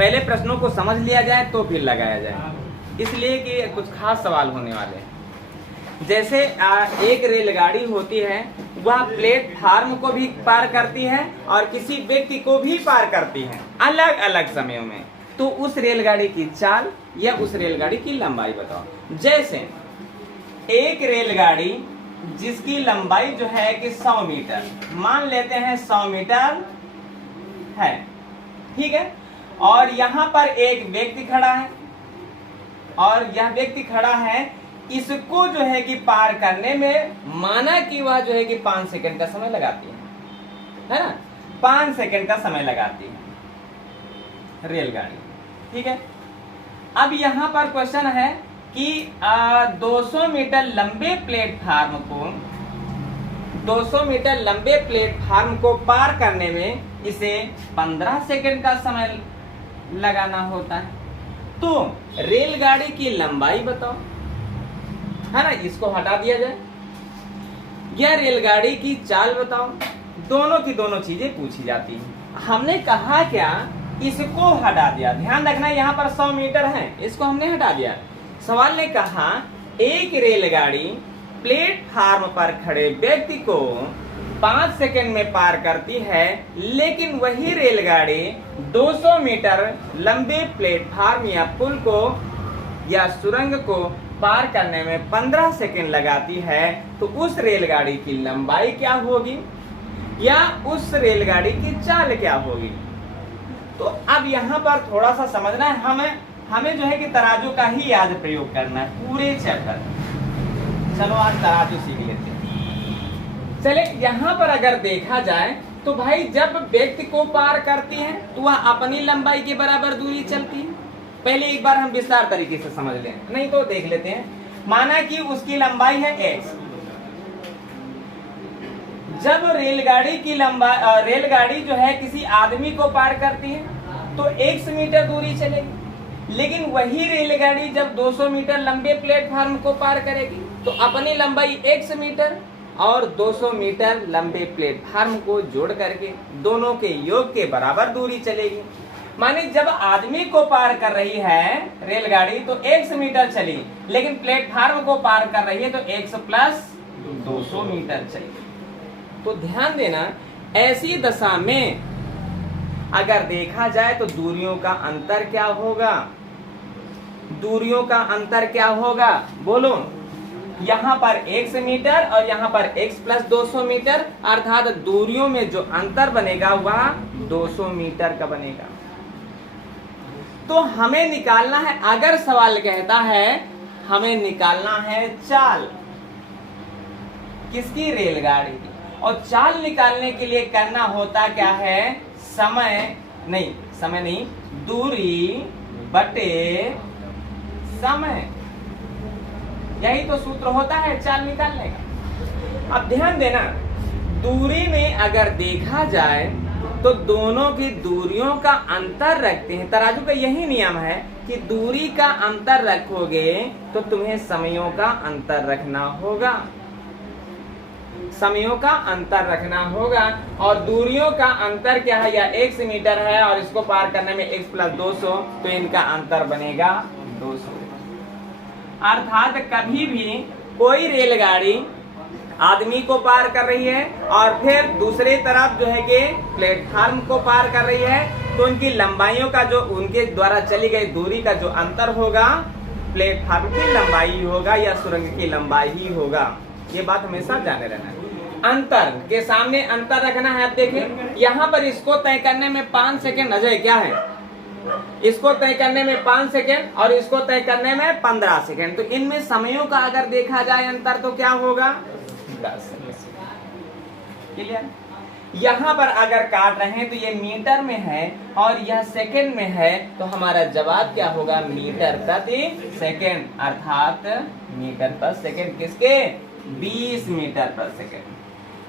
पहले प्रश्नों को समझ लिया जाए तो फिर लगाया जाए, इसलिए कि कुछ खास सवाल होने वाले हैं। जैसे एक रेलगाड़ी होती है, वह प्लेटफार्म को भी पार करती है और किसी व्यक्ति को भी पार करती है अलग अलग समयों में। तो उस रेलगाड़ी की चाल या उस रेलगाड़ी की लंबाई बताओ। जैसे एक रेलगाड़ी जिसकी लंबाई जो है कि 100 मीटर, मान लेते हैं 100 मीटर है, ठीक है, और यहां पर एक व्यक्ति खड़ा है और यह व्यक्ति खड़ा है, इसको जो है कि पार करने में माना कि वह जो है कि 5 सेकंड का समय लगाती है ना, 5 सेकंड का समय लगाती है रेलगाड़ी, ठीक है। अब यहां पर क्वेश्चन है कि 200 मीटर लंबे प्लेटफार्म को 200 मीटर लंबे प्लेटफार्म को पार करने में इसे 15 सेकंड का समय लगाना होता है। तो रेलगाड़ी की लंबाई बताओ, है ना, इसको हटा दिया जाए। यह रेलगाड़ी की चाल बताओ। दोनों की दोनों चीजें पूछी जाती हैं। हमने कहा क्या, इसको हटा दिया। ध्यान रखना यहाँ पर 100 मीटर है, इसको हमने हटा दिया। सवाल ने कहा एक रेलगाड़ी प्लेटफार्म पर खड़े व्यक्ति को 5 सेकंड में पार करती है, लेकिन वही रेलगाड़ी 200 मीटर लंबे प्लेटफार्म या पुल को या सुरंग को पार करने में 15 सेकंड लगाती है। तो उस रेलगाड़ी की लंबाई क्या होगी या उस रेलगाड़ी की चाल क्या होगी। तो अब यहाँ पर थोड़ा सा समझना है, हमें जो है कि तराजू का ही आज प्रयोग करना है पूरे चैप्टर। चलो आज तराजू सीख लेते हैं। चले, यहाँ पर अगर देखा जाए तो भाई जब व्यक्ति को पार करती है तो वह अपनी लंबाई के बराबर दूरी चलती है। पहले एक बार हम विस्तार तरीके से समझ लें, नहीं तो देख लेते हैं। माना कि उसकी लंबाई है x। जब रेलगाड़ी की रेलगाड़ी जो है किसी आदमी को पार करती है तो x मीटर दूरी चलेगी, लेकिन वही रेलगाड़ी जब 200 मीटर लंबे प्लेटफार्म को पार करेगी तो अपनी लंबाई x मीटर और 200 मीटर लंबे प्लेटफार्म को जोड़ करके दोनों के योग के बराबर दूरी चलेगी। माने जब आदमी को पार कर रही है रेलगाड़ी तो 1 मीटर चली, लेकिन प्लेटफार्म को पार कर रही है तो 1 प्लस 200 मीटर चली। तो ध्यान देना, ऐसी दशा में अगर देखा जाए तो दूरियों का अंतर क्या होगा, दूरियों का अंतर क्या होगा बोलो। यहाँ पर 1 मीटर और यहाँ पर x प्लस 200 मीटर, अर्थात दूरियों में जो अंतर बनेगा वह 200 मीटर का बनेगा। तो हमें निकालना है, अगर सवाल कहता है हमें निकालना है चाल किसकी, रेलगाड़ी की, और चाल निकालने के लिए करना होता क्या है, समय नहीं दूरी बटे समय, यही तो सूत्र होता है चाल निकालने का। अब ध्यान देना, दूरी में अगर देखा जाए तो दोनों की दूरियों का अंतर रखते हैं। तराजू का यही नियम है कि दूरी का अंतर रखोगे तो तुम्हें समयों का अंतर रखना होगा, समयों का अंतर रखना होगा। और दूरियों का अंतर क्या है, या 1 मीटर है और इसको पार करने में x प्लस 200, तो इनका अंतर बनेगा 200। अर्थात कभी भी कोई रेलगाड़ी आदमी को पार कर रही है और फिर दूसरी तरफ जो है कि प्लेटफार्म को पार कर रही है, तो उनकी लंबाइयों का जो उनके द्वारा चली गई दूरी का जो अंतर होगा प्लेटफार्म की लंबाई होगा या सुरंग की लंबाई ही होगा। ये बात हमेशा जाने रहना है। अंतर के सामने अंतर रखना है। आप देखिए यहाँ पर इसको तय करने में 5 सेकेंड, अजय क्या है, इसको तय करने में 5 सेकेंड और इसको तय करने में 15 सेकेंड। तो इनमें समयों का अगर देखा जाए अंतर तो क्या होगा, 10 सेकेंड। क्लियर। यहाँ पर अगर काट रहे हैं तो ये मीटर में है और यह सेकेंड में है, तो हमारा जवाब क्या होगा, मीटर प्रति सेकेंड, अर्थात मीटर पर सेकेंड किसके, 20 मीटर पर सेकेंड।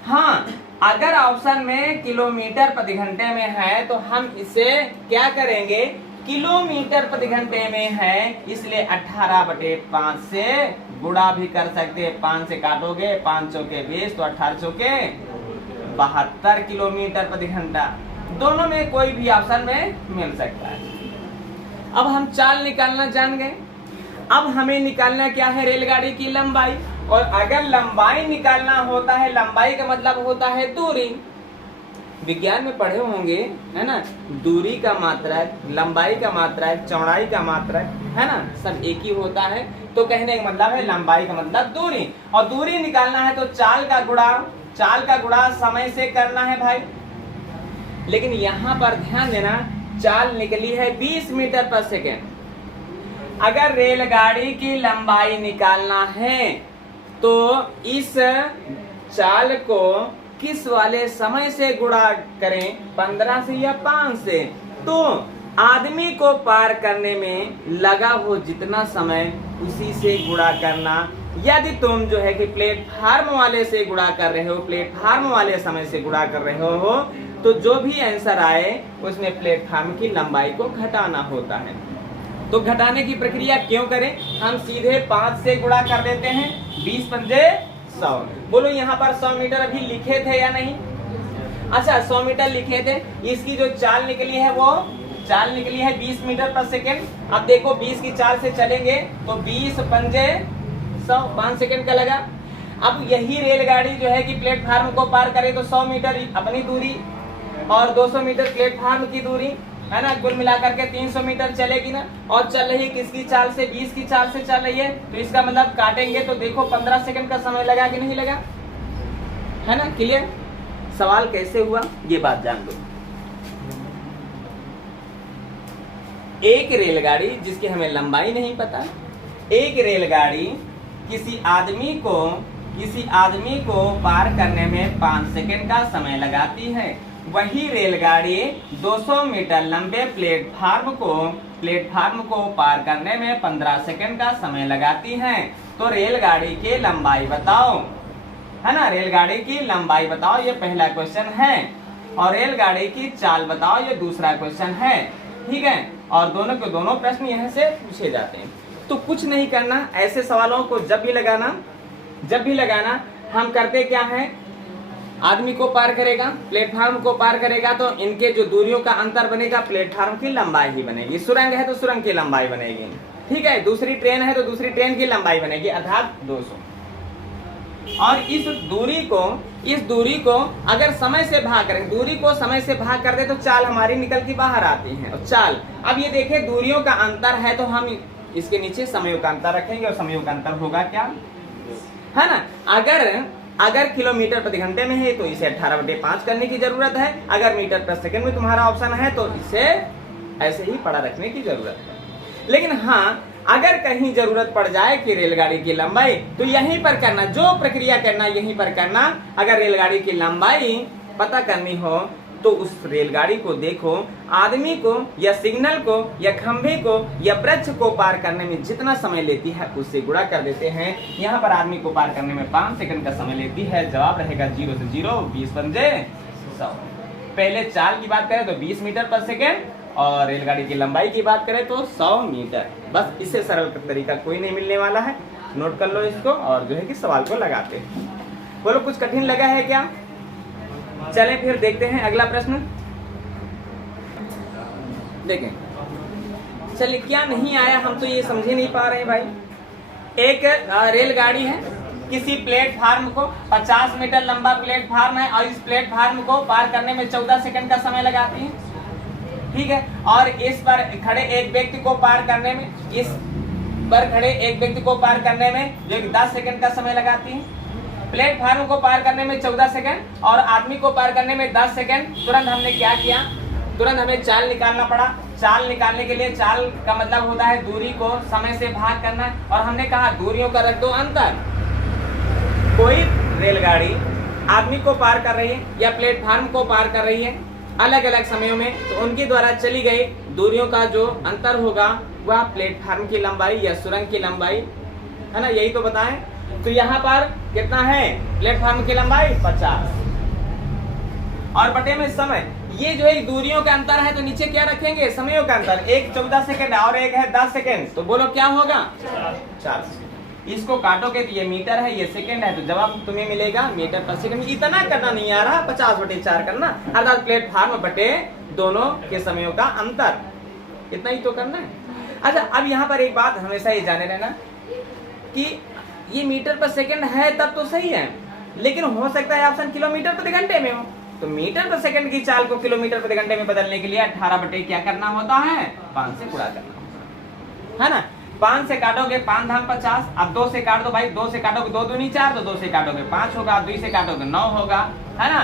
हाँ, अगर ऑप्शन में किलोमीटर प्रति घंटे में है तो हम इसे क्या करेंगे, किलोमीटर प्रति घंटे में है, इसलिए 18/5 से गुणा भी कर सकते हैं। 5 से काटोगे, 5 चौके 20, तो 18 चौके 72 किलोमीटर प्रति घंटा। दोनों में कोई भी ऑप्शन में मिल सकता है। अब हम चाल निकालना जान गए। अब हमें निकालना क्या है, रेलगाड़ी की लंबाई। और अगर लंबाई निकालना होता है, लंबाई का मतलब होता है दूरी। विज्ञान में पढ़े होंगे, है ना, दूरी का मात्रक, लंबाई का मात्रक, चौड़ाई का मात्रक, है ना, सब एक ही होता है। तो कहने का मतलब है लंबाई का मतलब दूरी, और दूरी निकालना है तो चाल का गुणा समय से करना है भाई। लेकिन यहाँ पर ध्यान देना, चाल निकली है 20 मीटर पर सेकेंड। अगर रेलगाड़ी की लंबाई निकालना है तो इस चाल को किस वाले समय से गुणा करें, 15 से या 5 से। तो आदमी को पार करने में लगा हो जितना समय उसी से गुणा करना। यदि तुम जो है कि प्लेटफार्म वाले से गुणा कर रहे हो, प्लेटफार्म वाले समय से गुणा कर रहे हो, तो जो भी आंसर आए उसमें प्लेटफार्म की लंबाई को घटाना होता है। तो घटाने की प्रक्रिया क्यों करें, हम सीधे 5 से गुणा कर देते हैं। 20 पंजे 100। बोलो यहाँ पर 100 मीटर अभी लिखे थे या नहीं? अच्छा 100 मीटर लिखे थे। इसकी जो चाल निकली है वो चाल निकली है 20 मीटर पर सेकेंड। अब देखो 20 की चाल से चलेंगे तो 20 पंजे 100, 5 सेकेंड का लगा। अब यही रेलगाड़ी जो है कि प्लेटफार्म को पार करे तो 100 मीटर अपनी दूरी और 200 मीटर प्लेटफार्म की दूरी, है ना, कुल मिलाकर के 300 मीटर चलेगी ना। और चल रही किसकी चाल से, 20 की चाल से चल रही है। तो इसका मतलब काटेंगे तो देखो 15 सेकंड का समय लगा कि नहीं लगा, है ना। क्लियर? सवाल कैसे हुआ ये बात जान लो। एक रेलगाड़ी जिसकी हमें लंबाई नहीं पता, एक रेलगाड़ी किसी आदमी को पार करने में 5 सेकंड का समय लगाती है। वही रेलगाड़ी 200 मीटर लंबे प्लेटफार्म को पार करने में 15 सेकंड का समय लगाती है। तो रेलगाड़ी की लंबाई बताओ, है ना, रेलगाड़ी की लंबाई बताओ, ये पहला क्वेश्चन है। और रेलगाड़ी की चाल बताओ, ये दूसरा क्वेश्चन है। ठीक है, और दोनों के दोनों प्रश्न यहाँ से पूछे जाते हैं। तो कुछ नहीं करना, ऐसे सवालों को जब भी लगाना हम करते क्या है, आदमी को पार करेगा, प्लेटफार्म को पार करेगा, तो इनके जो दूरियों का अंतर बनेगा प्लेटफार्म की लंबाई ही बनेगी। सुरंग है तो सुरंग की लंबाई बनेगी, ठीक है। दूसरी ट्रेन है तो दूसरी ट्रेन की लंबाई बनेगी, अर्थात 200। और इस दूरी को अगर समय से भाग करें, दूरी को समय से भाग कर दे तो चाल हमारी निकल के बाहर आती है। और चाल, अब ये देखें दूरियों का अंतर है तो हम इसके नीचे समयों का अंतर रखेंगे, और समयों का अंतर होगा क्या, है ना। अगर किलोमीटर प्रति घंटे में है तो इसे 18/5 करने की जरूरत है। अगर मीटर पर सेकंड में तुम्हारा ऑप्शन है तो इसे ऐसे ही पढ़ा रखने की जरूरत है। लेकिन हाँ, अगर कहीं जरूरत पड़ जाए कि रेलगाड़ी की लंबाई, तो यहीं पर करना, जो प्रक्रिया करना यहीं पर करना। अगर रेलगाड़ी की लंबाई पता करनी हो तो उस रेलगाड़ी को देखो, आदमी को या सिग्नल को या खंभे को या वृक्ष को पार करने में जितना समय लेती है उससे गुणा कर देते हैं। यहाँ पर आदमी को पार करने में 5 सेकंड का समय लेती है। जवाब रहेगा 0 से 0, 20 पंजे 100। पहले चाल की बात करें तो 20 मीटर पर सेकेंड, और रेलगाड़ी की लंबाई की बात करें तो 100 मीटर। बस इससे सरल तरीका कोई नहीं मिलने वाला है। नोट कर लो इसको और जो है कि सवाल को लगाते हैं। बोलो कुछ कठिन लगा है क्या? चलें फिर देखते हैं अगला प्रश्न। देखें, चलिए क्या नहीं आया हम तो ये समझ ही नहीं पा रहे हैं भाई। एक रेलगाड़ी है, किसी प्लेटफार्म को 50 मीटर लंबा प्लेटफार्म है और इस प्लेटफार्म को पार करने में 14 सेकंड का समय लगाती है, ठीक है। और इस पर खड़े एक व्यक्ति को पार करने में, जो 10 सेकंड का समय लगाती है। प्लेटफार्म को पार करने में 14 सेकंड और आदमी को पार करने में 10 सेकंड। तुरंत हमने क्या किया, तुरंत हमें चाल निकालना पड़ा। चाल निकालने के लिए, चाल का मतलब होता है दूरी को समय से भाग करना, और हमने कहा दूरियों का रख दो अंतर। कोई रेलगाड़ी आदमी को पार कर रही है या प्लेटफार्म को पार कर रही है अलग अलग समयों में, तो उनके द्वारा चली गई दूरियों का जो अंतर होगा वह प्लेटफार्म की लंबाई या सुरंग की लंबाई, है ना, यही तो बताएं। तो यहाँ पर कितना है, प्लेटफार्म की लंबाई 50 और बटे में समय। ये जो एक दूरियों का अंतर है तो नीचे क्या रखेंगे, समयों का अंतर। एक 14 सेकंड और एक है 10 सेकंड, तो बोलो क्या होगा, 4। इसको काटोगे तो ये मीटर है, ये सेकंड है, तो जवाब तुम्हें मिलेगा मीटर पर सेकंड। इतना करना नहीं आ रहा, 50/4 करना, अर्थात प्लेटफार्म बटे दोनों के समयों का अंतर, इतना ही तो करना है। अच्छा, अब यहाँ पर एक बात हमेशा ये जाने रहना कि ये मीटर पर सेकंड है तब तो सही है, लेकिन हो सकता है ऑप्शन किलोमीटर प्रति घंटे में हो। तो मीटर पर सेकंड की चाल को किलोमीटर प्रति घंटे में बदलने के लिए 18 बटे क्या करना होता है, 5 से गुणा करना होता है ना। 5 से काटोगे 5 धाम 50, अब 2 से काट दो भाई, 2 से काटोगे 2 दूनी 4, तो 2 से काटोगे 5 होगा, 2 से काटोगे 9 होगा, है ना।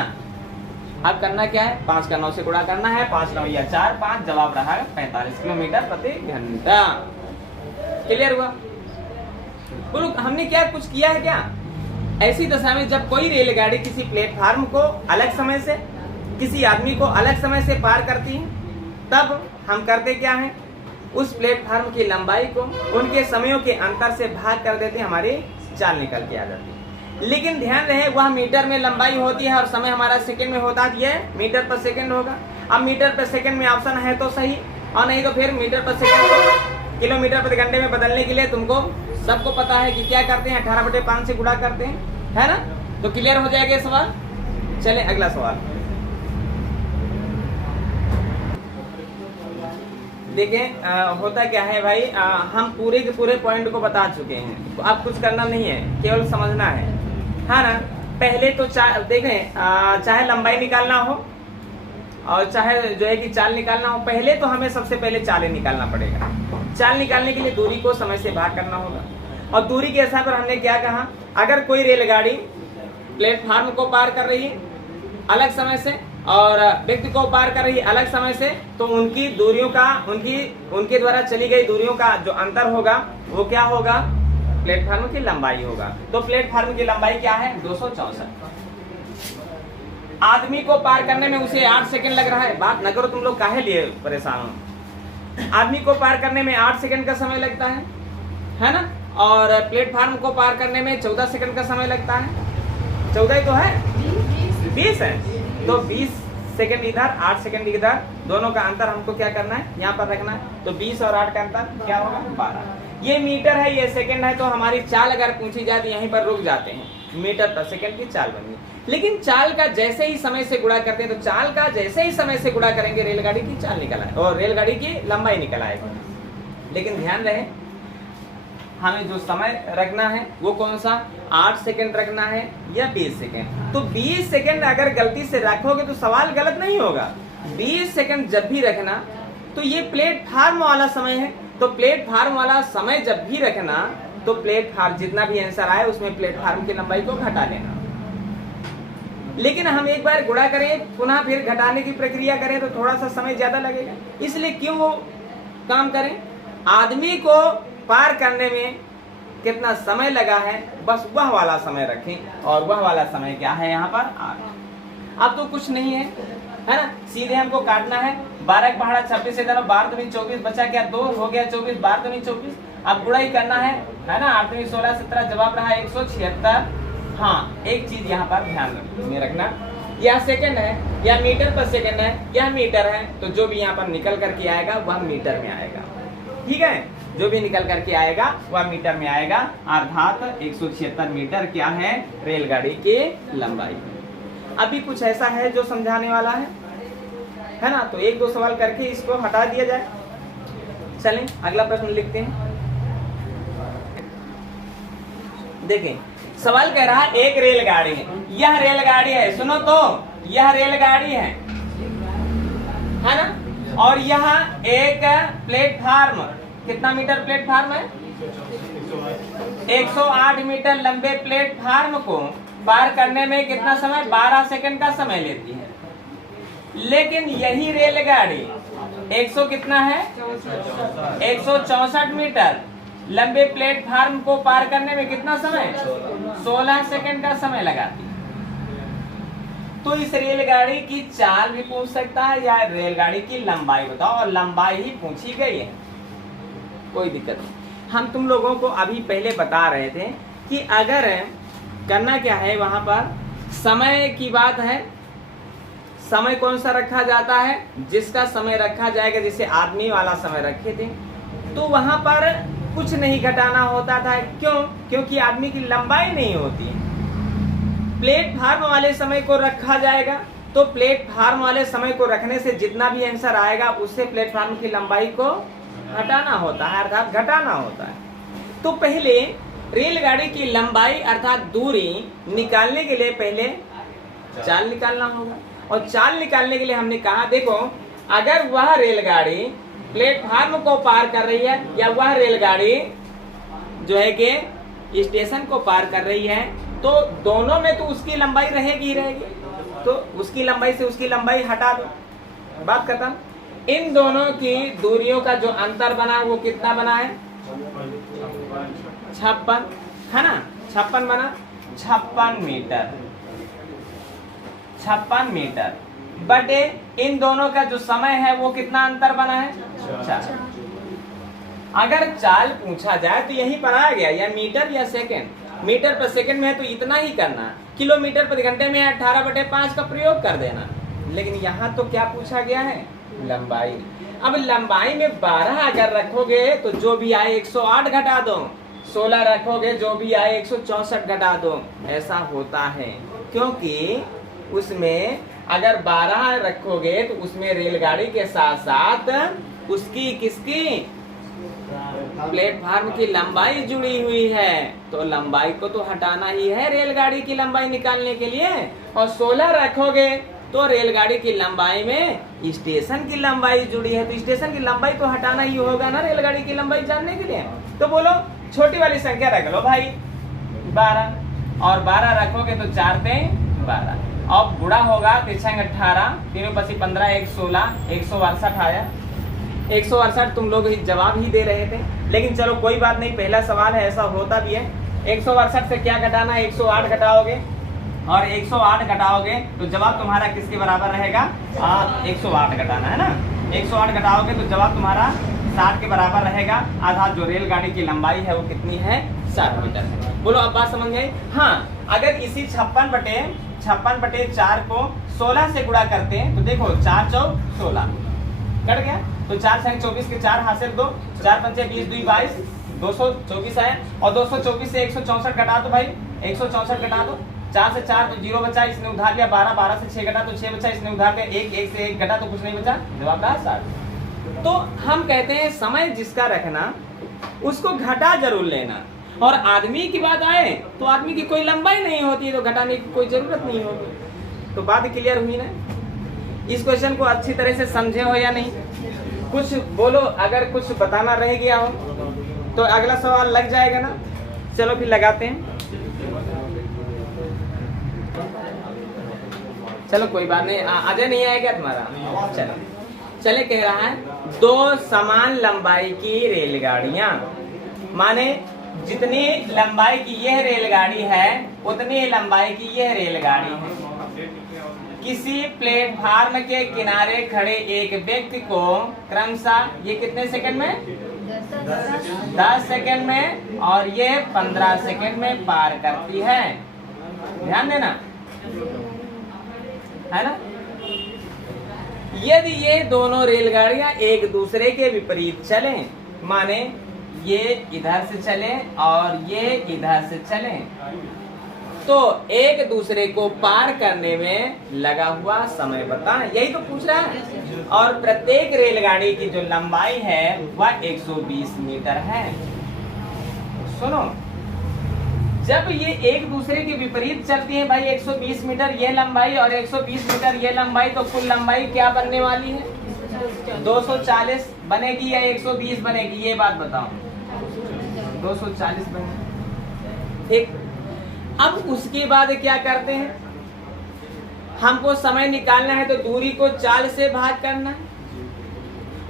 अब करना क्या है, 5 का 9 से गुणा करना है, 5 9 या 4 5, जवाब रहा 45 किलोमीटर प्रति घंटा। क्लियर हुआ? बोलो हमने क्या कुछ किया है क्या? ऐसी दशा में जब कोई रेलगाड़ी किसी प्लेटफार्म को अलग समय से, किसी आदमी को अलग समय से पार करती है, तब हम करते क्या है, उस प्लेटफार्म की लंबाई को उनके समयों के अंतर से भाग कर देते, हमारी चाल निकल के आ जाती है। लेकिन ध्यान रहे वह मीटर में लंबाई होती है और समय हमारा सेकंड में होता है, मीटर पर सेकंड होगा। अब मीटर पर सेकंड में ऑप्शन है तो सही, और नहीं तो फिर मीटर पर सेकंड को किलोमीटर प्रति घंटे में बदलने के लिए तुमको सबको पता है कि क्या करते हैं, 18 बटे 5 से गुणा करते हैं, है ना। तो क्लियर हो जाएगा सवाल। चले अगला सवाल देखें। होता क्या है भाई, हम पूरे के पूरे पॉइंट को बता चुके हैं, तो अब कुछ करना नहीं है, केवल समझना है ना। पहले तो देखें, चाहे लंबाई निकालना हो और चाहे जो है कि चाल निकालना हो, पहले तो हमें सबसे पहले चालें निकालना पड़ेगा। चाल निकालने के लिए दूरी को समय से भाग करना होगा, और दूरी के हिसाब पर हमने क्या कहा, अगर कोई रेलगाड़ी प्लेटफार्म को पार कर रही है अलग समय से और व्यक्ति को पार कर रही है अलग समय से, तो उनकी दूरियों का, उनके द्वारा चली गई दूरियों का जो अंतर होगा वो क्या होगा, प्लेटफार्म की लंबाई होगा। तो प्लेटफार्म की लंबाई क्या है, 264। आदमी को पार करने में उसे 8 सेकंड लग रहा है, बात न करो तुम लोग काहे लिए परेशान हो। आदमी को पार करने में 8 सेकंड का समय लगता है ना, और प्लेटफार्म को पार करने में 14 सेकंड का समय लगता है। 14 ही तो है, 20 है, तो 20 सेकंड इधर 8 सेकंड इधर, दोनों का अंतर हमको क्या करना है, यहाँ पर रखना है। तो 20 और 8 का अंतर क्या होगा, 12। ये मीटर है, ये सेकंड है, तो हमारी चाल अगर पूछी जाए तो यहीं पर रुक जाते हैं, मीटर पर सेकंड की चाल बनी। लेकिन चाल का जैसे ही समय से गुणा करते हैं, तो चाल का जैसे ही समय से गुणा करेंगे रेलगाड़ी की चाल निकल आए और रेलगाड़ी की लंबाई निकल आएगी। लेकिन ध्यान रहे हमें जो समय रखना है वो कौन सा, 8 सेकंड रखना है या 20 सेकंड। तो 20 सेकंड अगर गलती से रखोगे तो सवाल गलत नहीं होगा। 20 सेकंड जब भी रखना, तो ये प्लेटफार्म वाला समय है, तो प्लेटफार्म वाला समय जब भी रखना, तो प्लेटफार्म जितना भी आंसर आए उसमें प्लेटफार्म की लंबाई को घटा लेना। लेकिन हम एक बार गुणा करें पुनः फिर घटाने की प्रक्रिया करें तो थोड़ा सा समय ज्यादा लगेगा, इसलिए क्यों वो काम करें, आदमी को पार करने में कितना समय लगा है बस वह वाला समय रखें, और वह वाला समय क्या है यहाँ पर 8। अब तो कुछ नहीं है ना, सीधे हमको काटना है, 12 का पहाड़ा 26 इधर, 12 दूनी 24, बचा क्या 2 हो गया 24, 12 दूनी 24। अब गुणा ही करना है ना, 8 दूनी 16 17, जवाब रहा 176। हाँ, एक चीज यहाँ पर ध्यान में रखना, यह सेकंड है या मीटर पर सेकंड है या मीटर है, तो जो भी यहाँ पर निकल करके आएगा वह मीटर में आएगा, ठीक है। जो भी निकल करके आएगा वह मीटर में आएगा, अर्थात 176 मीटर क्या है, रेलगाड़ी की लंबाई। अभी कुछ ऐसा है जो समझाने वाला है ना, तो 1-2 सवाल करके इसको हटा दिया जाए। चलें अगला प्रश्न लिखते हैं। देखें सवाल कह रहा है एक रेलगाड़ी है, यह रेलगाड़ी है, सुनो तो यह रेलगाड़ी है ना, और यहाँ एक प्लेटफार्म, कितना मीटर प्लेटफार्म है, 108 मीटर लंबे प्लेटफार्म को पार करने में कितना समय, 12 सेकंड का समय लेती है। लेकिन यही रेलगाड़ी 100 कितना है, 164 मीटर लंबे प्लेटफार्म को पार करने में कितना समय, 16 सेकंड का समय लगाती है। तो इस रेलगाड़ी की चाल भी पूछ सकता है या रेलगाड़ी की लंबाई बताओ, और लंबाई ही पूछी गई है, कोई दिक्कत नहीं। हम तुम लोगों को अभी पहले बता रहे थे कि अगर करना क्या है, वहां पर समय की बात है, समय कौन सा रखा जाता है, जिसका समय रखा जाएगा, जिसे आदमी वाला समय रखे थे, तो वहां पर कुछ नहीं घटाना होता था। क्यों? क्योंकि आदमी की लंबाई नहीं होती। प्लेटफार्म वाले समय को रखा जाएगा, तो प्लेटफार्म वाले समय को रखने से जितना भी आंसर आएगा उससे प्लेटफार्म की लंबाई को हटाना होता है अर्थात घटाना होता है। तो पहले रेलगाड़ी की लंबाई अर्थात दूरी निकालने के लिए पहले चाल निकालना होगा, और चाल निकालने के लिए हमने कहा देखो अगर वह रेलगाड़ी प्लेटफार्म को पार कर रही है या वह रेलगाड़ी जो है कि स्टेशन को पार कर रही है, तो दोनों में तो उसकी लंबाई रहेगी ही रहेगी, तो उसकी लंबाई से उसकी लंबाई हटा दो, बात खत्म। इन दोनों की दूरियों का जो अंतर बना वो कितना बना है 56 है ना, 56 बना 56 मीटर, 56 मीटर बटे इन दोनों का जो समय है वो कितना अंतर बना है 4। अगर चाल पूछा जाए तो यही पर आ गया, या मीटर या सेकंड, मीटर पर सेकंड में है तो इतना ही करना, किलोमीटर प्रति घंटे में 18/5 का प्रयोग कर देना। लेकिन यहाँ तो क्या पूछा गया है लंबाई। अब लंबाई में 12 अगर रखोगे तो जो भी आए 108 घटा दो, 16 रखोगे जो भी आए 164 घटा दो, ऐसा होता है। क्योंकि उसमें अगर 12 रखोगे तो उसमें रेलगाड़ी के साथ साथ उसकी किसकी प्लेटफार्म की लंबाई जुड़ी हुई है, तो लंबाई को तो हटाना ही है रेलगाड़ी की लंबाई निकालने के लिए। और 16 रखोगे तो रेलगाड़ी की लंबाई में स्टेशन की लंबाई जुड़ी है, तो स्टेशन की लंबाई तो हटाना ही होगा ना रेलगाड़ी की लंबाई जानने के लिए। तो बोलो छोटी वाली संख्या रख लो भाई 12, और 12 रखोगे तो 4 × 3 = 12, अब गुणा होगा 3 × 18, 3 × 5 = 15, 1 × 16, 168 आया। 168 तुम लोग ही जवाब ही दे रहे थे, लेकिन चलो कोई बात नहीं, पहला सवाल है ऐसा होता भी है। 168 से क्या घटाना है 108 घटाओगे, और 108 घटाओगे तो जवाब तुम्हारा किसके बराबर रहेगा 108 घटाना है ना, 108 घटाओगे तो जवाब तुम्हारा 60 के बराबर रहेगा। अर्थात जो रेलगाड़ी की लंबाई है वो कितनी है 60 मीटर। बोलो अब बात समझ गए। हाँ, अगर इसी 56/4 को 16 से गुणा करते हैं तो देखो 4 × 4 = 16 कट गया, तो 4 × 24 के 4 हासिल 2, 4 × 5 = 20, 2 = 22, 224 आया। और 224 से 164 घटा दो भाई, 164 घटा दो, 4 से 4 तो 0 बचा, इसने उधार लिया 12, 12 से 6 घटा तो 6 बचा, इसने उधार लिया 1, 1 से 1 घटा तो कुछ नहीं बचा, जवाब रहा 60। तो हम कहते हैं समय जिसका रखना उसको घटा जरूर लेना, और आदमी की बात आए तो आदमी की कोई लंबाई नहीं होती तो घटाने की कोई जरूरत नहीं होती। तो बात क्लियर हुई ना। इस क्वेश्चन को अच्छी तरह से समझे हो या नहीं, कुछ बोलो, अगर कुछ बताना रह गया हो तो अगला सवाल लग जाएगा ना। चलो फिर लगाते हैं, चलो कोई बात नहीं। अजय नहीं आएगा तुम्हारा, चलो चले। कह रहा है 2 समान लंबाई की रेलगाड़ियां, माने जितनी लंबाई की यह रेलगाड़ी है उतनी लंबाई की यह रेलगाड़ी है। किसी प्लेटफार्म के किनारे खड़े एक व्यक्ति को क्रमशः ये कितने सेकंड में 10 सेकंड में और ये 15 सेकंड में पार करती है। ध्यान देना है ना। यदि ये दोनों रेलगाड़ियां एक दूसरे के विपरीत चलें, माने ये इधर से चले और ये इधर से चले, तो एक दूसरे को पार करने में लगा हुआ समय बताएं, यही तो पूछ रहा है। और प्रत्येक रेलगाड़ी की जो लंबाई है वह 120 मीटर है। सुनो, जब ये एक दूसरे के विपरीत चलती है भाई, 120 मीटर ये लंबाई और 120 मीटर ये लंबाई, तो कुल लंबाई क्या बनने वाली है 240 बनेगी या 120 बनेगी, ये बात बताओ। 240 बनेगी, ठीक। अब उसके बाद क्या करते हैं, हमको समय निकालना है तो दूरी को चाल से भाग करना है,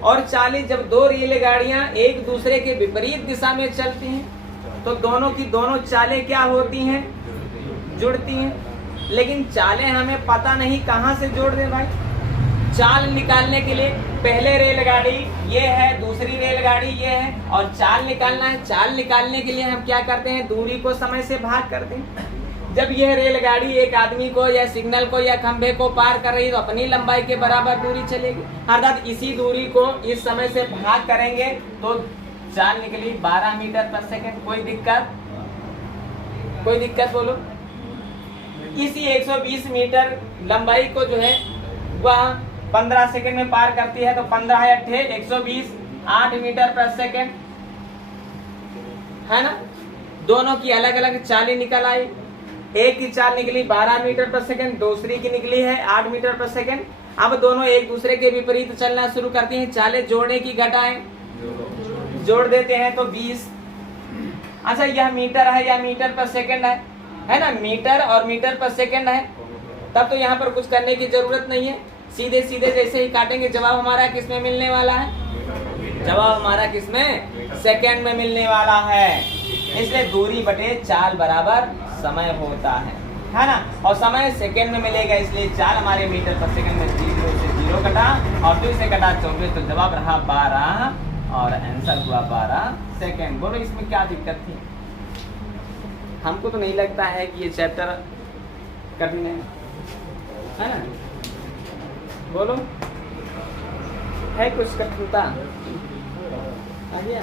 और चाली जब 2 रेलगाड़ियां एक दूसरे के विपरीत दिशा में चलती हैं तो दोनों की दोनों चालें क्या होती हैं, जुड़ती हैं। लेकिन चालें हमें पता नहीं कहां से जोड़ दें भाई। चाल निकालने के लिए पहले रेलगाड़ी ये है, दूसरी रेलगाड़ी ये है, और चाल निकालना है। चाल निकालने के लिए हम क्या करते हैं, दूरी को समय से भाग करते हैं। जब यह रेलगाड़ी एक आदमी को या सिग्नल को या खंभे को पार कर रही है तो अपनी लंबाई के बराबर दूरी चलेगी, अर्थात इसी दूरी को इस समय से भाग करेंगे तो चाल निकली 12 मीटर पर सेकंड। कोई दिक्कत, कोई दिक्कत बोलो। इसी 120 मीटर लंबाई को जो है वह 15 सेकंड में पार करती है, तो 15 × 8 120, 8 मीटर पर सेकेंड, है ना। दोनों की अलग अलग चालें निकल आई। एक की चाल निकली 12 मीटर पर सेकेंड, दूसरी की निकली है 8 मीटर पर सेकेंड। अब दोनों एक दूसरे के विपरीत चलना शुरू करती हैं। चालें जोड़ने की घटाएं, जोड़ देते हैं तो 20। अच्छा, यह मीटर है या मीटर पर सेकेंड है ना। मीटर और मीटर पर सेकेंड है, तब तो यहाँ पर कुछ करने की जरूरत नहीं है। सीधे सीधे जैसे ही काटेंगे जवाब हमारा किस में मिलने वाला है? जवाब हमारा किस में? सेकेंड में मिलने वाला है। इसलिए दूरी बटे चाल बराबर समय होता है ना। और समय सेकेंड में मिलेगा, इसलिए चाल हमारे मीटर पर सेकेंड में 0 से 0 कटा और 2 से कटा 24, तो जवाब रहा 12 और आंसर हुआ 12 सेकेंड। बोलो इसमें क्या दिक्कत थी? हमको तो नहीं लगता है कि ये चैप्टर कठिन है ना। बोलो, है कुछ कठिनता? आ गया?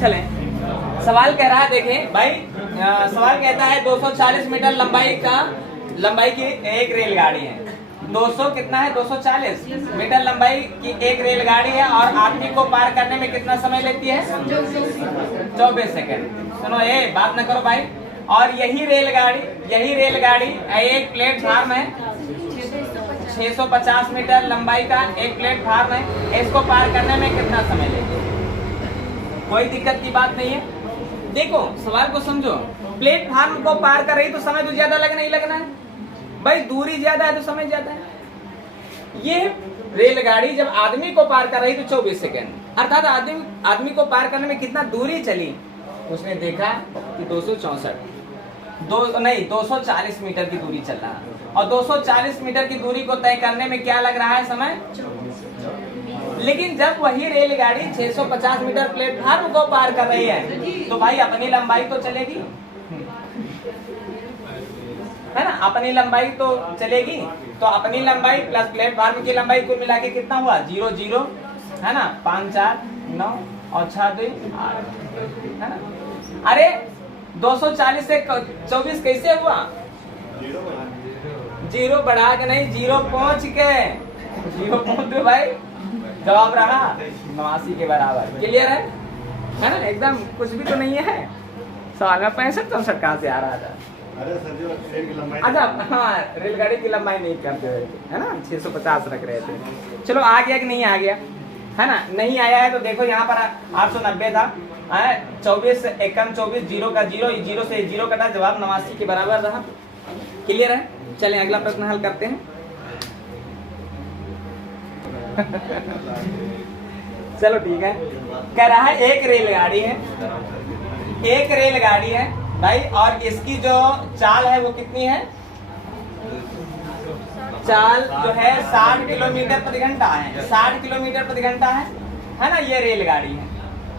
चले, सवाल कह रहा है, देखें भाई, सवाल कहता है 240 मीटर लंबाई की एक रेलगाड़ी है। 200 कितना है? 240 मीटर लंबाई की एक रेलगाड़ी है और आदमी को पार करने में कितना समय लेती है? 24 सेकंड। सुनो, ये बात ना करो भाई। और यही रेलगाड़ी एक प्लेटफार्म है, 650 मीटर लंबाई का एक प्लेटफार्म है। इसको पार करने में कितना समय लेगी? कोई दिक्कत की बात नहीं है। देखो सवाल को समझो, प्लेटफार्म को पार कर रही तो समय तो ज्यादा लगना ही लगना है भाई। दूरी ज्यादा है तो समय ज्यादा है। ये रेलगाड़ी जब आदमी को पार कर रही तो 24 सेकेंड, अर्थात आदमी को पार करने में कितना दूरी चली? उसने देखा कि 240 मीटर की दूरी चल रहा है और 240 मीटर की दूरी को तय करने में क्या लग रहा है? समय। लेकिन जब वही रेलगाड़ी 650 मीटर प्लेटफार्म को पार कर रही है तो भाई अपनी लंबाई तो चलेगी, है ना। अपनी लंबाई तो चलेगी, तो अपनी लंबाई प्लस प्लेटफार्म की लंबाई कुल मिला के कितना हुआ? 0 0, है ना। 5 4 9 और 6 2 8, है ना। अरे 240 से 24 कैसे हुआ? 0 बढ़ा के नहीं, 0 पहुंच के भाई जवाब रहा 89 के बराबर। क्लियर है ना? एकदम कुछ भी तो नहीं है सवाल में। 65-64 कहाँ से आ रहा था? अरे सर जो ट्रेन की लंबाई, अच्छा हाँ, रेलगाड़ी की लंबाई नहीं करते हुए, है ना, 650 रख रहे थे। चलो आ गया कि नहीं आ गया, है ना। नहीं आया है तो देखो यहाँ पर 890 था, 24 एकम 24, 0 का 0 से 0 कटा, जवाब 89 के बराबर रहा। क्लियर है? चलें अगला प्रश्न हल करते हैं। चलो ठीक है। कह रहा है एक रेलगाड़ी है भाई, और इसकी जो चाल है वो कितनी है? चाल जो है 60 किलोमीटर प्रति घंटा है। 60 किलोमीटर प्रति घंटा है ना। ये रेलगाड़ी है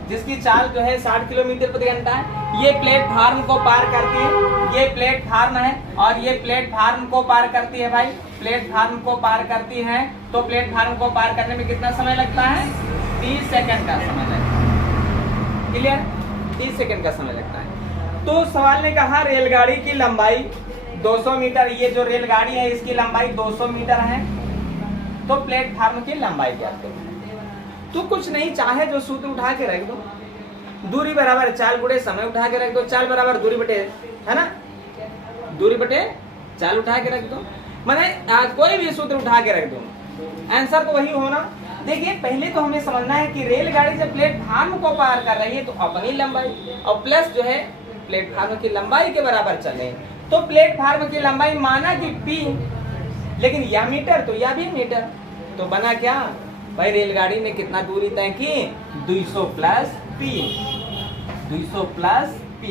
जिसकी चाल जो है 60 किलोमीटर प्रति घंटा है। ये प्लेटफार्म को पार करती है, ये प्लेटफार्म है और ये प्लेटफार्म को पार करती है भाई। प्लेटफार्म को पार करती है तो प्लेटफार्म को पार करने में कितना समय लगता है? 30 सेकंड का समय लगता है। क्लियर? 30 सेकंड का समय लगता है। तो सवाल ने कहा रेलगाड़ी की लंबाई 200 मीटर, ये जो रेलगाड़ी है इसकी लंबाई 200 मीटर है, तो प्लेटफार्म की लंबाई क्या है? तो कुछ नहीं, चाहे जो सूत्र उठा के रख दो, दूरी बराबर चाल गुणे समय उठा के रख दो, चाल बराबर दूरी बटे, है ना, दूरी बटे चाल उठा के रख दो, माने कोई भी सूत्र उठा के रख दो, आंसर तो वही होना। देखिए पहले तो हमें समझना है कि रेलगाड़ी जब प्लेटफार्म को पार कर रही है तो अपनी लंबाई और प्लस जो है प्लेटफार्म की लंबाई के बराबर चले, तो प्लेटफार्म की लंबाई माना कि P, लेकिन यह मीटर तो यह भी मीटर, तो बना क्या भाई? रेलगाड़ी ने कितना दूरी तय की? 200 प्लस P, 200 प्लस P,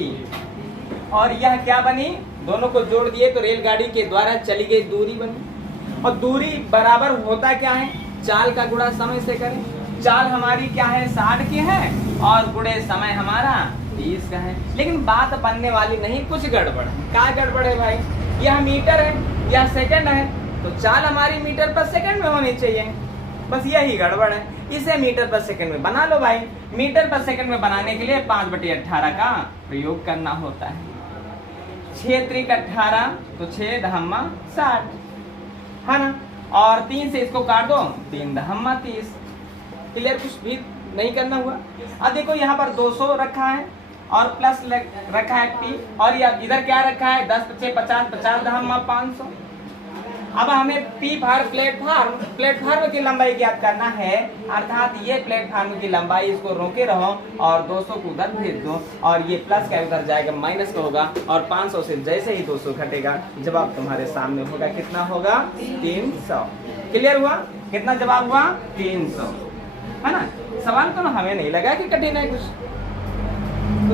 और यह क्या बनी? दोनों को जोड़ दिए तो रेलगाड़ी के द्वारा चली गई दूरी बनी। और दूरी बराबर होता क्या है? चाल का गुणा समय से करें। चाल हमारी क्या है? 60 की है और गुणे समय हमारा 30 का है। लेकिन बात बनने वाली नहीं, कुछ गड़बड़ है। क्या गड़बड़ है भाई? यह मीटर है, यह सेकंड है, तो चाल हमारी मीटर पर सेकंड में होनी चाहिए, बस यही गड़बड़ है। इसे मीटर पर सेकंड में बना लो भाई। मीटर पर सेकंड में बनाने के लिए 5/18 का प्रयोग करना होता है। 6 त्रिक 18, तो 6 दहम्मा 60, है ना। और 3 से इसको काट दो, 3 दहम्मा 30। क्लियर, कुछ भी नहीं करना हुआ। अब देखो यहाँ पर 200 रखा है और प्लस रखा है पी, और इधर क्या रखा है 10 × 50, 50 दहम्मा 500। अब हमें पी भार प्लेटफार्म की लंबाई ज्ञात करना है, अर्थात ये प्लेटफार्म की लंबाई, इसको रोके रहो और 200 को उधर भेज दो, और ये प्लस का उधर जाएगा माइनस का होगा, और 500 से जैसे ही 200 घटेगा जवाब तुम्हारे सामने होगा, कितना होगा 300। क्लियर हुआ, कितना जवाब हुआ 300, है ना। सवाल तो हमें नहीं लगा कि कठिन है, कुछ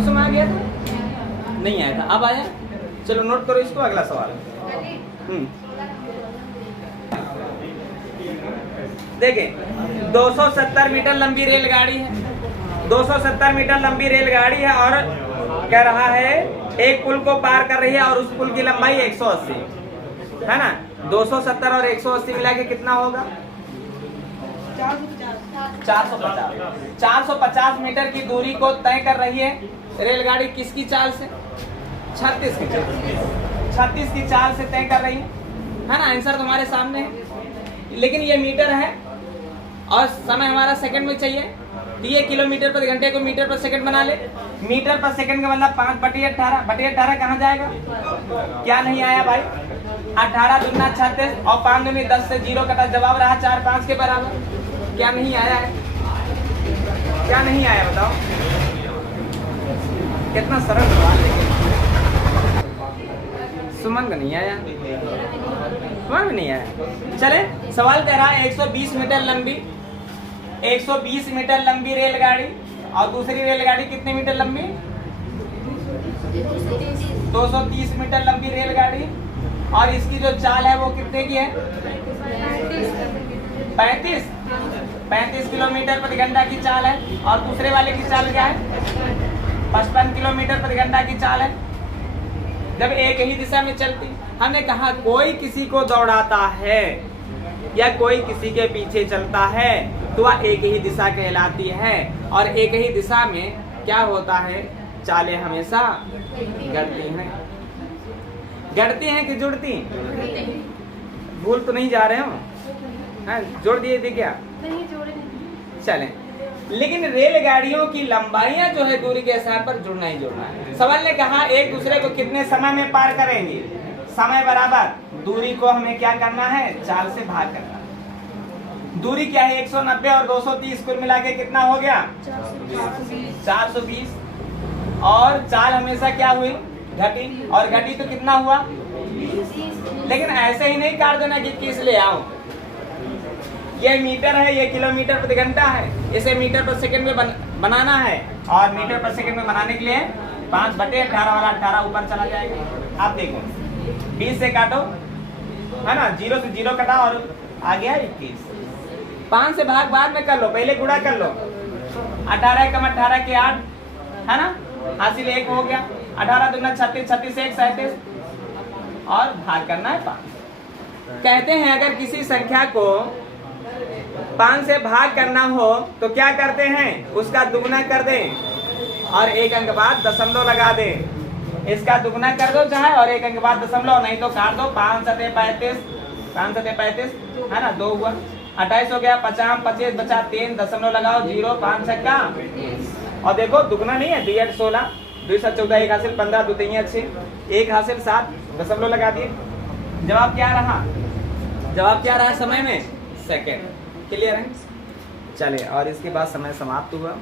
समझ आ गया था, नहीं आया था, अब आया। चलो नोट करो इसको, अगला सवाल। देखें 270 मीटर लंबी रेलगाड़ी है, 270 मीटर लंबी रेलगाड़ी है, और कह रहा है एक पुल को पार कर रही है और उस पुल की लंबाई 180 है ना। 270 और 180 मिला के कितना होगा 450 मीटर की दूरी को तय कर रही है रेलगाड़ी, किसकी चाल से 36 की चाल से तय कर रही है ना। आंसर तुम्हारे सामने है, लेकिन ये मीटर है और समय हमारा सेकंड में चाहिए, तो ये किलोमीटर प्रति घंटे को मीटर पर सेकंड बना ले। मीटर पर सेकंड का मतलब 5/18 कहाँ जाएगा, क्या नहीं आया भाई, 18 दूना 36 और 5 दूनी 10 से 0 कटा, जवाब रहा 4 5 के बराबर। क्या नहीं आया है, क्या नहीं आया बताओ, कितना सरल सवाल है। सुमन का नहीं आया, सुमन नहीं आया। चले, सवाल कह रहा है 120 मीटर लंबी रेलगाड़ी, और दूसरी रेलगाड़ी कितने मीटर लंबी 230 मीटर लंबी रेलगाड़ी, और इसकी जो चाल है वो कितने की है 35 किलोमीटर प्रति घंटा की चाल है, और दूसरे वाले की चाल क्या है 55 किलोमीटर प्रति घंटा की चाल है, जब एक ही दिशा में चलती। हमने कहा कोई किसी को दौड़ाता है या कोई किसी के पीछे चलता है तो वह एक ही दिशा कहलाती है, और एक ही दिशा में क्या होता है, चालें हमेशा गढ़ती हैं कि जुड़ती, भूल तो नहीं जा रहे हो, जोड़ दिए थे क्या, चलें। लेकिन रेलगाड़ियों की लंबाइयां जो है दूरी के आधार पर जुड़ना ही जुड़ना है। सवाल ने कहा एक दूसरे को कितने समय में पार करेंगे, समय बराबर दूरी को हमें क्या करना है, चाल से भाग करना है। दूरी क्या है 190 और 230 कुल मिला के कितना हो गया 420, और चाल हमेशा क्या हुई घटी, और घटी तो कितना हुआ, लेकिन ऐसे ही नहीं काट देना कि किस ले आओ, ये मीटर है, ये किलोमीटर प्रति घंटा है, इसे मीटर पर सेकंड में बनाना है, और मीटर पर सेकंड में बनाने के लिए 5/18 वाला 18 ऊपर चला जाएगा। आप देखो 20 से काटो, है ना, 0 से 0 कटा और आ गया 21। 5 से भाग बाद में कर लो, पहले गुणा कर लो, 18 कम 18 के 8, है ना, हासिल 1 हो गया, 18 दूना 36, 36 1 37, और भाग करना है 5। कहते हैं अगर किसी संख्या को 5 से भाग करना हो तो क्या करते हैं, उसका दुगना कर दें और एक अंक बाद दशमलव लगा दें। इसका दुगना कर दो चाहे और एक अंक बाद दशमलव, नहीं तो काट दो। 5 सते 35 है ना, 2 हुआ 28 हो गया, 50 25 बचा 3 दशमलव लगाओ 0 5 छक्का, और देखो दुगना नहीं है 2 8 16 2 7 14 1 हासिल 15 2 3 6 1 हासिल 7 दशमलव लगा दिए। जवाब क्या रहा, जवाब क्या रहा समय में सेकेंड। क्लियर है, चलिए, और इसके बाद समय समाप्त हुआ।